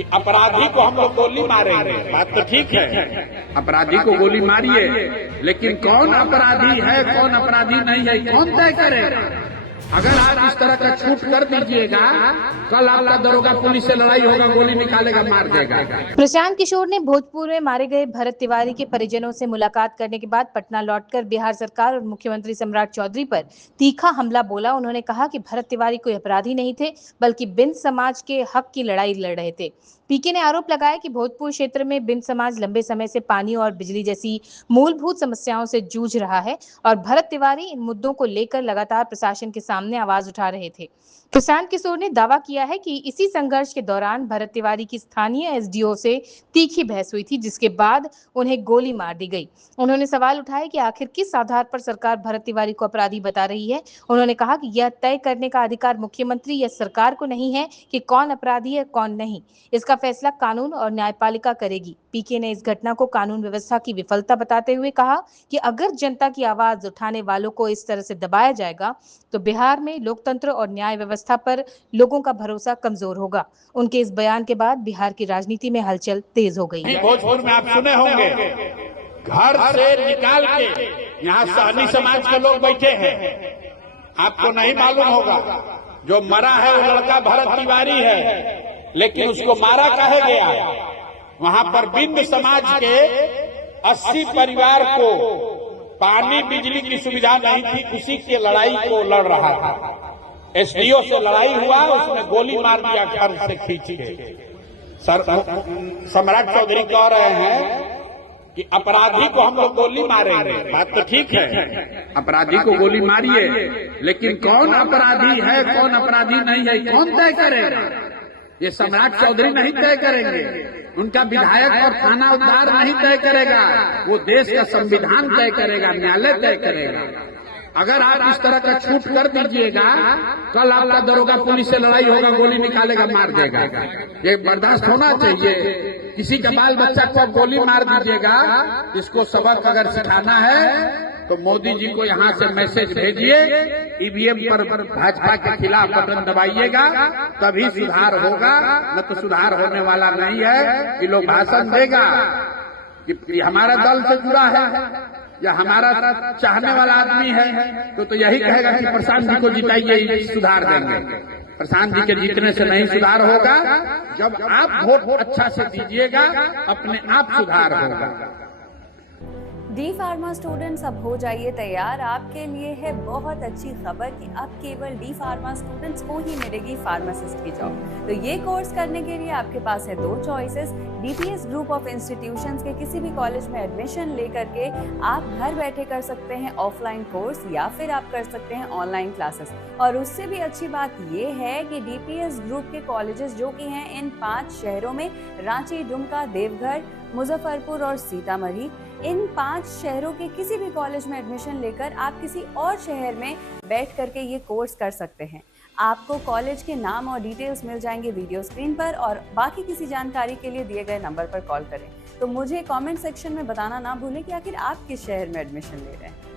कि अपराधी को हम लोग गोली मारेंगे, बात तो ठीक है, अपराधी को गोली मारिए, लेकिन कौन अपराधी है कौन अपराधी नहीं है कौन तय करेगा? अगर आप इस तरह का छूट कर दीजिएगा, कल आपका दरोगा पुलिस से लड़ाई होगा, गोली निकालेगा, मार देगा। प्रशांत किशोर ने भोजपुर में मारे गए भरत तिवारी के परिजनों से मुलाकात करने के बाद पटना लौटकर बिहार सरकार और मुख्यमंत्री सम्राट चौधरी पर तीखा हमला बोला। उन्होंने कहा कि भरत तिवारी कोई अपराधी नहीं थे, बल्कि बिंद समाज के हक की लड़ाई लड़ रहे थे। पीके ने आरोप लगाया कि भोजपुर क्षेत्र में बिंद समाज लंबे समय से पानी और बिजली जैसी मूलभूत समस्याओं से जूझ रहा है और भरत तिवारी इन मुद्दों को लेकर लगातार प्रशासन के सामने आवाज उठा रहे थे। प्रशांत किशोर ने दावा किया है कि इसी संघर्ष के दौरान भरत तिवारी की स्थानीय एसडीओ से तीखी बहस हुई थी, जिसके बाद उन्हें गोली मार दी गई। उन्होंने सवाल उठाया कि आखिर किस आधार पर सरकार भरत तिवारी को अपराधी बता रही है। उन्होंने कहा कि यह तय करने का अधिकार मुख्यमंत्री या सरकार को नहीं है कि कौन अपराधी है कौन नहीं। इसका फैसला कानून और न्यायपालिका करेगी। पीके ने इस घटना को कानून व्यवस्था की विफलता बताते हुए कहा कि अगर जनता की आवाज उठाने वालों को इस तरह से दबाया जाएगा तो बिहार में लोकतंत्र और न्याय व्यवस्था पर लोगों का भरोसा कमजोर होगा। उनके इस बयान के बाद बिहार की राजनीति में हलचल तेज हो गई है। भोजपुर में आप सुने होंगे, घर से निकाल के यहाँ सहनी समाज के लोग बैठे हैं, आपको नहीं मालूम होगा। जो मरा है वो लड़का भरत तिवारी है, लेकिन उसको मारा काहे गया? वहां पर बिंद समाज के 80 परिवार को पानी बिजली की सुविधा नहीं थी, उसी की लड़ाई को लड़ रहा था। एसडीओ से लड़ाई हुआ, उसने गोली मार दिया घर से खींच के। सम्राट चौधरी कह रहे हैं कि अपराधी को हम लोग गोली मारेंगे, बात तो ठीक है, अपराधी को गोली मारिए, लेकिन कौन अपराधी है कौन अपराधी नहीं है कौन तय करेगा? ये सम्राट चौधरी नहीं तय करेंगे, उनका विधायक और थाना उद्धार नहीं तय करेगा, वो देश का संविधान तय करेगा, न्यायालय तय करेगा। अगर आप इस तरह का छूट कर दीजिएगा, कल आपका दरोगा पुलिस से लड़ाई होगा, गोली निकालेगा, मार देगा। ये बर्दाश्त होना चाहिए। किसी के बाल बच्चा को गोली मार दीजिएगा, इसको सबक अगर सिखाना है तो मोदी जी को यहाँ से मैसेज भेजिए, ईवीएम पर भाजपा के खिलाफ बटन दबाइएगा, तभी सुधार होगा, न तो सुधार होने वाला नहीं है। कि लोग भाषण देगा कि हमारा दल से जुड़ा है या हमारा चाहने वाला आदमी है, तो यही कहेगा कि प्रशांत जी को जिताइए, सुधार देंगे। प्रशांत जी के जीतने से नहीं सुधार होगा, जब आप वोट अच्छा से दीजिएगा अपने आप सुधार होगा। डी फार्मा स्टूडेंट्स, अब हो जाइए तैयार। आपके लिए है बहुत अच्छी खबर कि अब केवल डी फार्मा स्टूडेंट्स को ही मिलेगी फार्मासिस्ट की जॉब। तो ये कोर्स करने के लिए आपके पास है 2 choices. DPS group of institutions के किसी भी कॉलेज में एडमिशन लेकर के आप घर बैठे कर सकते हैं ऑफलाइन कोर्स, या फिर आप कर सकते हैं ऑनलाइन क्लासेस। और उससे भी अच्छी बात ये है कि डीपीएस ग्रुप के कॉलेजेस जो कि हैं इन 5 शहरों में, रांची, दुमका, देवघर, मुजफ्फरपुर और सीतामढ़ी, इन 5 शहरों के किसी भी कॉलेज में एडमिशन लेकर आप किसी और शहर में बैठ करके ये कोर्स कर सकते हैं। आपको कॉलेज के नाम और डिटेल्स मिल जाएंगे वीडियो स्क्रीन पर, और बाकी किसी जानकारी के लिए दिए गए नंबर पर कॉल करें। तो मुझे कमेंट सेक्शन में बताना ना भूलें कि आखिर आप किस शहर में एडमिशन ले रहे हैं।